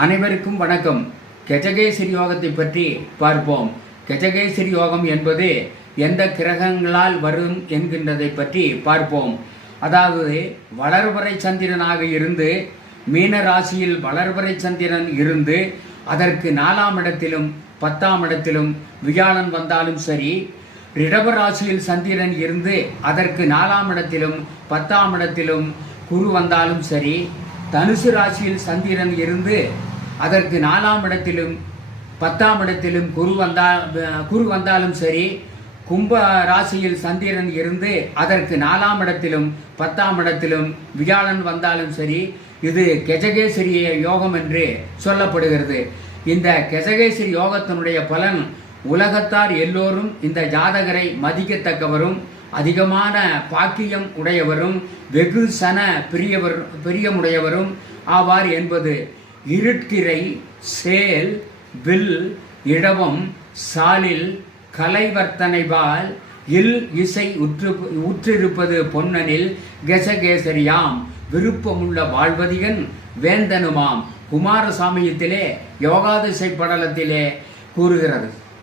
அனைவருக்கும் வணக்கம். கஜகேசரி யோகத்தை பற்றி பார்ப்போம். கஜகேசரி யோகம் என்பது எந்த கிரகங்களால் வரும் என்கின்றதை பற்றி பார்ப்போம். அதாவது வளர்வரை சந்திரனாக இருந்து மீன ராசியில் வளர்வரை சந்திரன் இருந்து அதற்கு 4ஆம் இடத்திலும் 10ஆம் இடத்திலும் வியாழன் வந்தாலும் சரி, ரிடப ராசியில் சந்திரன் இருந்து அதற்கு 4ஆம் இடத்திலும் 10ஆம் இடத்திலும் குரு வந்தாலும் சரி, தனுசு ராசியில் சந்திரன் இருந்து அதற்கு 4ஆம் இடத்திலும் 10ஆம் இடத்திலும் குரு வந்தாலும் சரி, கும்ப ராசியில் சந்திரன் இருந்து அதற்கு 4ஆம் இடத்திலும் 10ஆம் இடத்திலும் வியாழன் வந்தாலும் சரி, இது கஜகேசரி யோகம் என்று சொல்லப்படுகிறது. இந்த கஜகேசரி யோகத்தினுடைய பலன் உலகத்தார் எல்லோரும் இந்த ஜாதகரை மதிக்கத்தக்கவரும் அதிகமான பாக்கியம் உடையவரும் வெகு சன பிரியமுடையவரும் ஆவார் என்பது இருட்கிரை சேல் வில் இடவம் சாலில் கலைவர்த்தனைபால் இல் இசை உற்றிருப்பது பொன்னனில் கஜகேசரியாம் விருப்பமுள்ள வாழ்வதிகன் வேந்தனுமாம் குமாரசாமியத்திலே யோகாதிசை படலத்திலே கூறுகிறது.